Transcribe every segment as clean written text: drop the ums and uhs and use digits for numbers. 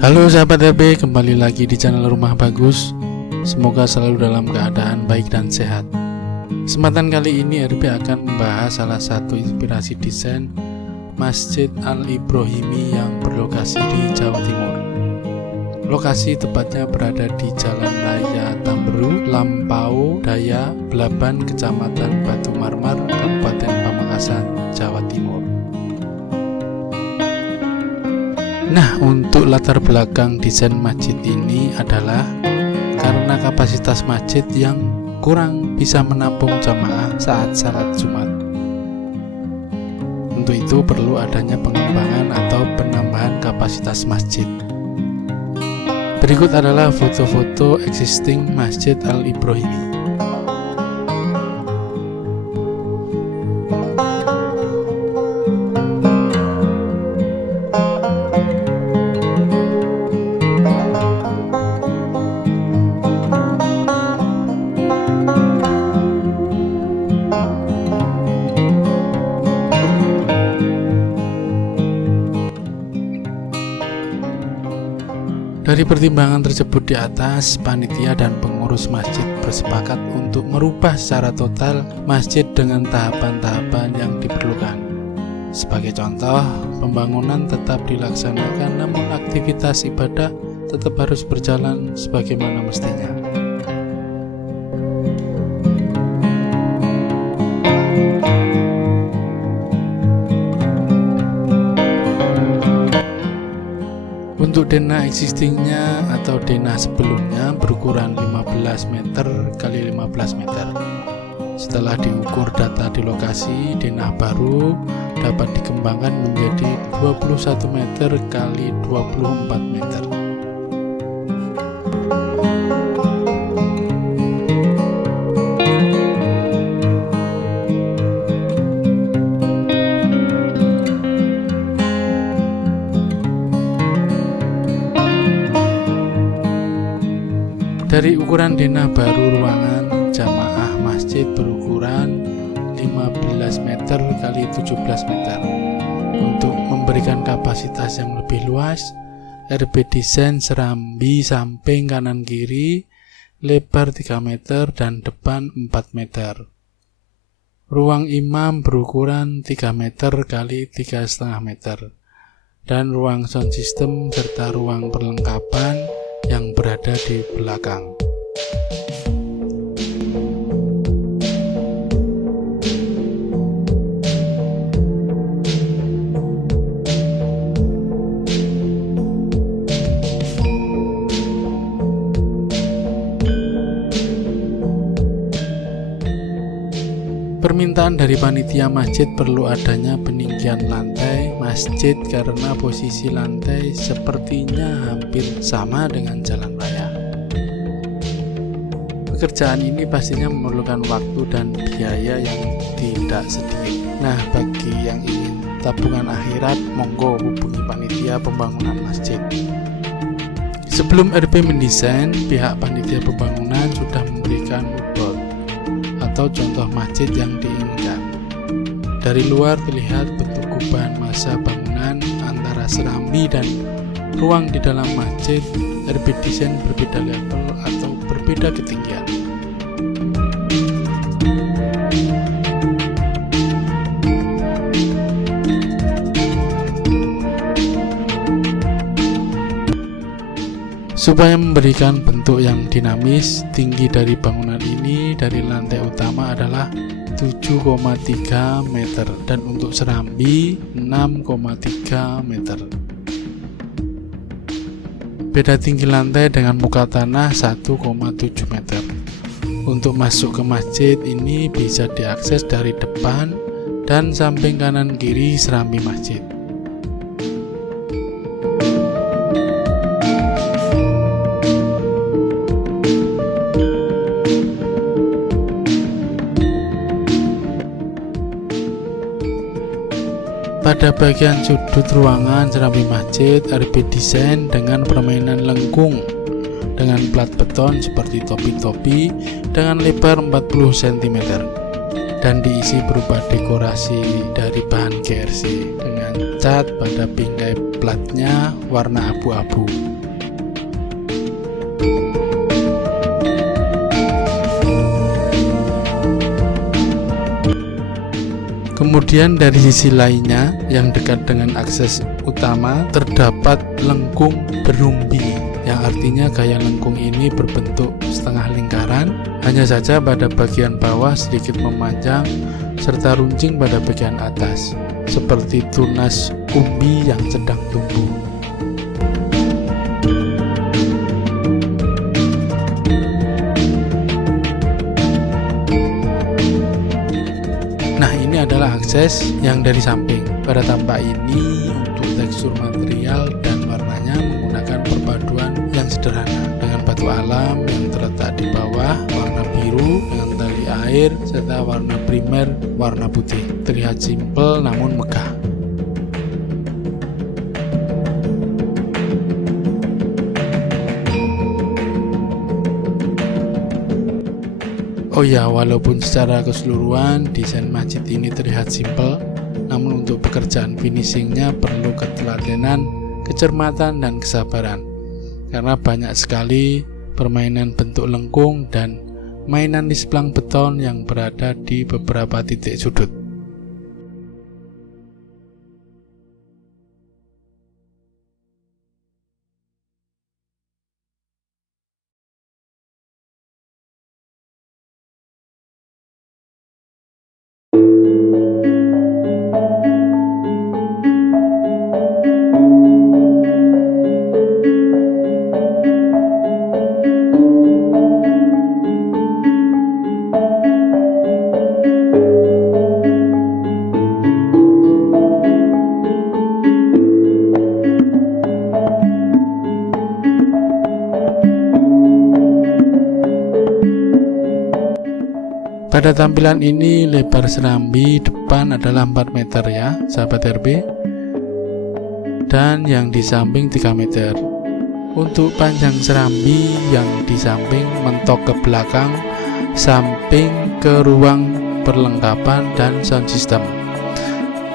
Halo sahabat RB, kembali lagi di channel Rumah Bagus. Semoga selalu dalam keadaan baik dan sehat. Kesempatan kali ini RB akan membahas salah satu inspirasi desain Masjid Al-Ibrahimi yang berlokasi di Jawa Timur. Lokasi tepatnya berada di Jalan Raya Tamberu, Lampau Daya, Blaban, Kecamatan Batu Marmar, Kabupaten Pamekasan, Jawa Timur. Nah, untuk latar belakang desain masjid ini adalah karena kapasitas masjid yang kurang bisa menampung jamaah saat salat Jumat. Untuk itu perlu adanya pengembangan atau penambahan kapasitas masjid. Berikut adalah foto-foto existing Masjid Al-Ibrahimi. Dari pertimbangan tersebut di atas, panitia dan pengurus masjid bersepakat untuk merubah secara total masjid dengan tahapan-tahapan yang diperlukan. Sebagai contoh, pembangunan tetap dilaksanakan, namun aktivitas ibadah tetap harus berjalan sebagaimana mestinya. Untuk denah existingnya atau denah sebelumnya berukuran 15 meter x 15 meter. Setelah diukur data di lokasi, denah baru dapat dikembangkan menjadi 21 meter x 24 meter. Dari ukuran denah baru, ruangan jamaah masjid berukuran 15 meter x 17 meter. Untuk memberikan kapasitas yang lebih luas, RB desain serambi samping kanan kiri lebar 3 meter dan depan 4 meter. Ruang imam berukuran 3 meter x 3,5 meter. Dan ruang sound system serta ruang perlengkapan yang berada di belakang. Permintaan dari panitia masjid perlu adanya peninggian lantai masjid karena posisi lantai sepertinya hampir sama dengan jalan raya. Pekerjaan ini pastinya memerlukan waktu dan biaya yang tidak sedikit. Nah, bagi yang ingin tabungan akhirat, monggo hubungi panitia pembangunan masjid. Sebelum RB mendesain, pihak panitia pembangunan sudah memberikan moodboard atau contoh masjid yang diinginkan. Dari luar terlihat bentuk kuban masa bangunan antara serambi dan ruang di dalam masjid. RB desain berbeda level atau berbeda ketinggian. Supaya memberikan bentuk yang dinamis, tinggi dari bangunan ini dari lantai utama adalah 7,3 meter dan untuk serambi 6,3 meter. Beda tinggi lantai dengan muka tanah 1,7 meter. Untuk masuk ke masjid ini bisa diakses dari depan dan samping kanan kiri serambi masjid. Pada bagian sudut ruangan serambi masjid, RB desain dengan permainan lengkung dengan plat beton seperti topi-topi dengan lebar 40 cm dan diisi berupa dekorasi dari bahan GRC dengan cat cat pada bingkai platnya warna abu-abu. Kemudian dari sisi lainnya yang dekat dengan akses utama terdapat lengkung berumbi, yang artinya gaya lengkung ini berbentuk setengah lingkaran, hanya saja pada bagian bawah sedikit memanjang serta runcing pada bagian atas, seperti tunas umbi yang sedang tumbuh. Nah, ini adalah akses yang dari samping. Pada tampak ini untuk tekstur material dan warnanya menggunakan perpaduan yang sederhana dengan batu alam yang terletak di bawah warna biru dengan tali air serta warna primer warna putih. Terlihat simpel namun megah. Oh ya, walaupun secara keseluruhan desain masjid ini terlihat simpel, namun untuk pekerjaan finishingnya perlu ketelatenan, kecermatan, dan kesabaran. Karena banyak sekali permainan bentuk lengkung dan mainan nisplang beton yang berada di beberapa titik sudut. Pada tampilan ini lebar serambi depan adalah 4 meter ya sahabat RB, dan yang di samping 3 meter. Untuk panjang serambi yang di samping mentok ke belakang, samping ke ruang perlengkapan dan sound system.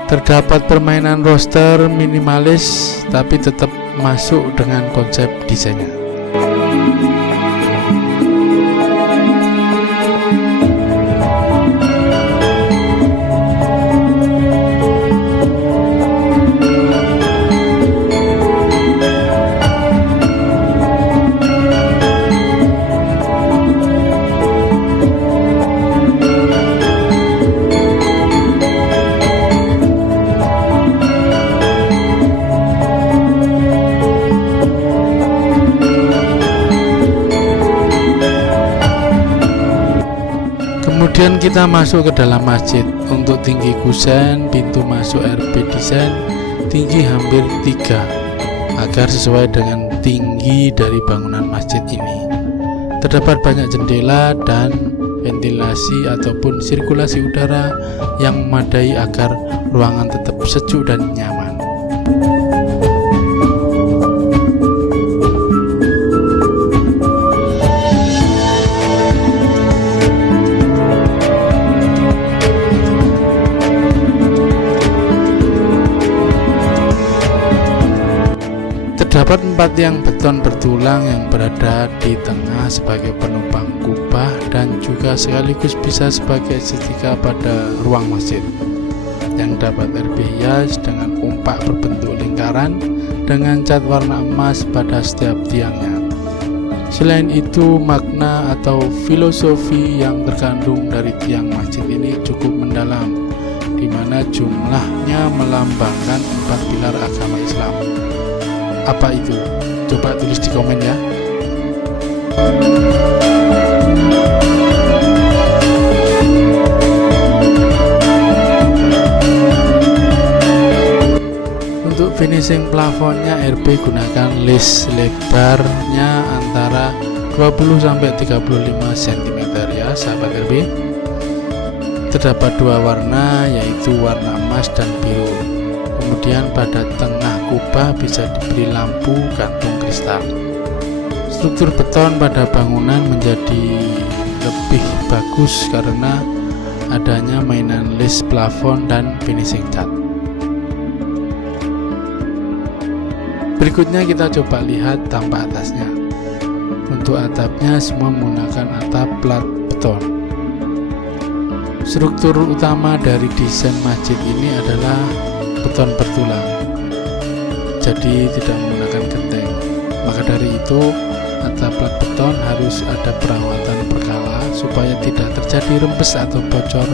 Terdapat permainan roster minimalis tapi tetap masuk dengan konsep desainnya. Kemudian kita masuk ke dalam masjid. Untuk tinggi kusen pintu masuk RB Design tinggi hampir 3 agar sesuai dengan tinggi dari bangunan masjid ini. Terdapat banyak jendela dan ventilasi ataupun sirkulasi udara yang memadai agar ruangan tetap sejuk dan nyaman. Terdapat 4 tiang beton bertulang yang berada di tengah sebagai penopang kubah dan juga sekaligus bisa sebagai estetika pada ruang masjid, yang dapat RB hias dengan umpak berbentuk lingkaran dengan cat warna emas pada setiap tiangnya. Selain itu, makna atau filosofi yang terkandung dari tiang masjid ini cukup mendalam, di mana jumlahnya melambangkan 4 pilar agama Islam. Apa itu? Coba tulis di komen ya. Untuk finishing plafonnya RB gunakan list lebarnya antara 20-35 cm ya sahabat RB. Terdapat 2 warna, yaitu warna emas dan biru. Kemudian pada tengah kubah bisa diberi lampu gantung kristal. Struktur beton pada bangunan menjadi lebih bagus karena adanya mainan list plafon dan finishing cat. Berikutnya kita coba lihat tampak atasnya. Untuk atapnya semua menggunakan atap plat beton. Struktur utama dari desain masjid ini adalah beton bertulang, jadi tidak menggunakan genteng. Maka dari itu atap plat beton harus ada perawatan berkala supaya tidak terjadi rembes atau bocor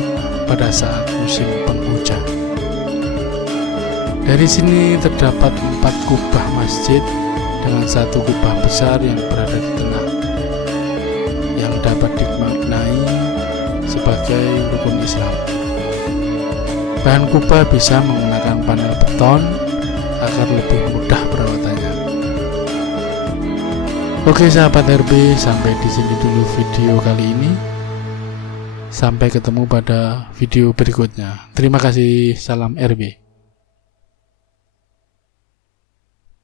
pada saat musim penghujan. Dari sini terdapat 4 kubah masjid dengan 1 kubah besar yang berada di tengah, yang dapat dimaknai sebagai rukun Islam. Bahan kubah bisa menggunakan panel beton agar lebih mudah perawatannya. Oke sahabat RB, sampai di sini dulu video kali ini. Sampai ketemu pada video berikutnya. Terima kasih, salam RB.